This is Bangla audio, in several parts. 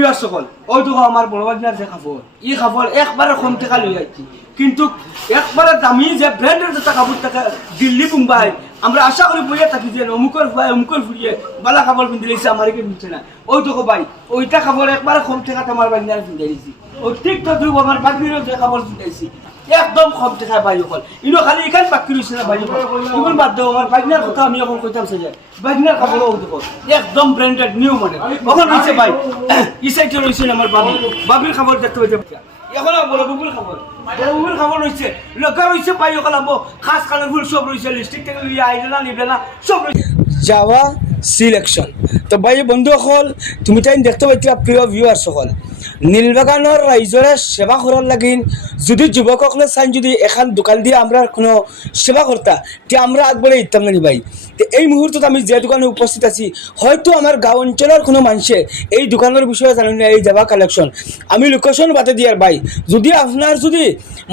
বিয়ার সকল ওই দেখো আমার বড় বাজনার যে কাপড় এই কাপড় একবারে কম টাকা লই যাচ্ছি কিন্তু একবারে দামি যে ব্র্যান্ডের যেটা কাপড় টাকা দিল্লি মুম্বাই আমরা আশা করি বইয়া থাকি যে অমুকর ভাই অমুকর ফুরিয়ে বালা কাপড় পিন্ধে দিয়েছে আমার কি মিলছে না ওই দেখো ভাই ওইটা কাপড় একবারে কম টাকা তোমার বাজনার পিন্ধে দিয়েছি ওই ঠিক তো তুই আমার বাজনিরও যে কাপড় পিন্ধাইছি একদম কম টাকায় বাই হল ইনো খালি এখানে বাকি রয়েছে না বাই হল ইগুন বাদ দেবো আমার বাজনার কথা আমি এখন কইতাম সে যায় বাজনার কাপড় দেখো একদম ব্র্যান্ডেড নিউ মানে এখন রয়েছে ভাই এই সাইডে রয়েছে আমার বাবির খাবার দেখতে পাইতে এখন বলো বুবুল খাবার বুবুল খাবার রয়েছে লগা রয়েছে পাই ওখানে খাস কালারফুল সব রয়েছে লিপস্টিক থেকে লিয়ে আইলে না নিবে না সব রয়েছে যাওয়া সিলেকশন তো ভাই বন্ধু সকল তুমি তাই দেখতে পাইছিলা প্রিয় ভিউয়ার সকল নীলবাগানের রাইজরে সেবা করার লাগিন যদি যুবকসকলে চাই যদি এখন দোকান দিয়ে আমরা কোনো সেবা করতা তে আমরা আগবাড়ে ইতাম না ভাই তো এই মুহূর্তে আমি যে দোকানে উপস্থিত আছি হয়তো আমার গাঁও অঞ্চলের কোনো মানুষে এই দোকানের বিষয়ে জানেন না এই যাবা কালেকশন আমি লোকেশন বাদে দিয়ার ভাই যদি আপনার যদি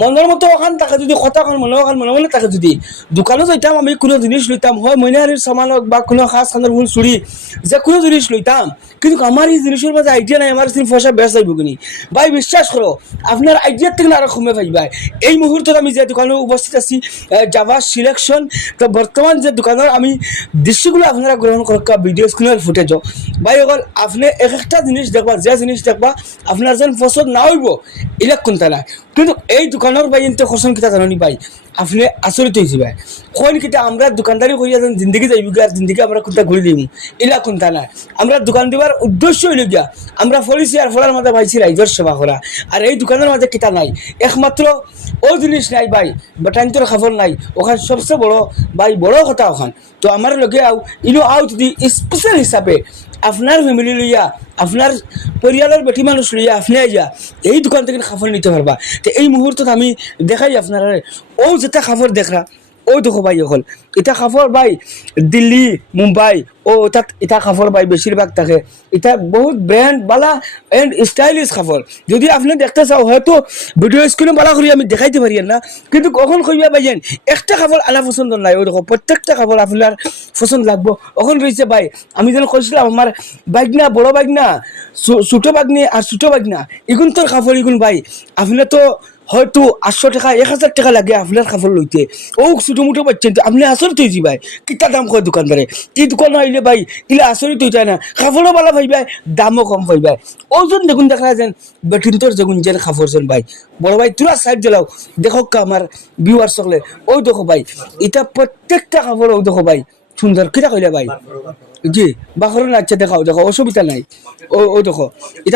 মনের মতো ওখান থাকে যদি কথা মনে মনে থাকে যদি দোকানে যাইতাম আমি কোনো জিনিস লইতাম হয় মইনাহারির সামান হোক বা কোনো খাস খানের ফুল চুরি যে কোনো জিনিস লইতাম কিন্তু আমার এই জিনিসের মাঝে আইডিয়া নাই আমার পয়সা বেশ যাইব কিনি ভাই বিশ্বাস করো আপনার আইডিয়ার থেকে আরো কমে পাই ভাই এই মুহূর্তে আমি যে দোকানে উপস্থিত আছি যাবা সিলেকশন তো বর্তমান যে দোকানের আমি দৃশ্যগুলো আপনারা গ্রহণ করকা ভিডিও স্ক্রিনের ফুটেজ ভাই অকল আপনি এক একটা জিনিস দেখবা যে জিনিস দেখবা আপনার যেন পছন্দ না হইব এটা কোনটা না কিন্তু এই দোকানের ভাই এনতে খরচন কিতা জানি ভাই আপনি আচরিত হয়েছি ভাই কোন কিতা আমরা দোকানদারি করি যেন জিন্দগি যাইব আর জিন্দগি আমরা কোনটা ঘুরে দিম এটা কোনটা না আমরা দোকান দিবার উদ্দেশ্য হইল গিয়া আমরা পলিসি আর ফলার মাঝে পাইছি রাইজর সেবা করা আর এই দোকানের মাঝে কিতা নাই একমাত্র ও জিনিস নাই ভাই বাটান্তর খবর নাই ওখানে সবচেয়ে বড় ভাই বড় কথা ওখান তো আমার লগে ইনো যদি স্পেশাল হিসাবে আপনার ফ্যামিলি লইয়া আপনার পরিয়ালের বেটি মানুষ লইয়া আপনি আইয়া এই দোকান থেকে খাবার নিতে পারবা তো এই মুহূর্তে আমি দেখাই আপনারা ও যেটা খাবার দেখরা ও দেখো ভাই এখন এটা খাবার ভাই দিল্লি মুম্বাই ও এটা খাবার ভাই বেশিরভাগ থাকে এটা বহুত ব্র্যান্ড বালা এন্ড স্টাইলিশ খাবার যদি আপনি দেখতে চাও হয়তো ভিডিও স্ক্রিনে বালা করি আমি দেখাইতে পারি না কিন্তু কখন কইবা ভাইজান একটা খাবার আলা পছন্দ নাই ও দেখো প্রত্যেকটা খাবার আপনার পছন্দ লাগবো ওখান রয়েছে ভাই আমি যেন কইছিলাম আমার বাগনা বড় বাগনা ছোট বাগনি আর ছোট বাগনা এগুন তোর খাবার এগুন ভাই আপনি তো হয়তো 800 টাকা 1000 টাকা লাগে আপনার খাবার লইতে ও ছোটো মুটো পাচ্ছেন তো আপনি আচরিত হয়েছি ভাই কিতা দাম কয় দোকানদারে এই দোকান আইলে ভাই ইলে আচরিত হয়ে যায় না খাবারও ভালো ভাই ভাই দামও কম পাই ভাই ওজন দেখুন দেখা যেন বেটিনটোর যেগুন যেন খাবার যেন ভাই বড় ভাই তোরা সাইড জ্বালাও দেখো আমার ভিউয়ার সকলে ওই দেখো ভাই এটা প্রত্যেকটা খাবার ও দেখো ভাই সুন্দর কিতা কইলে ভাই জি বাখর আচ্ছা দেখাও দেখো অসুবিধা নাই ও দেখো এটা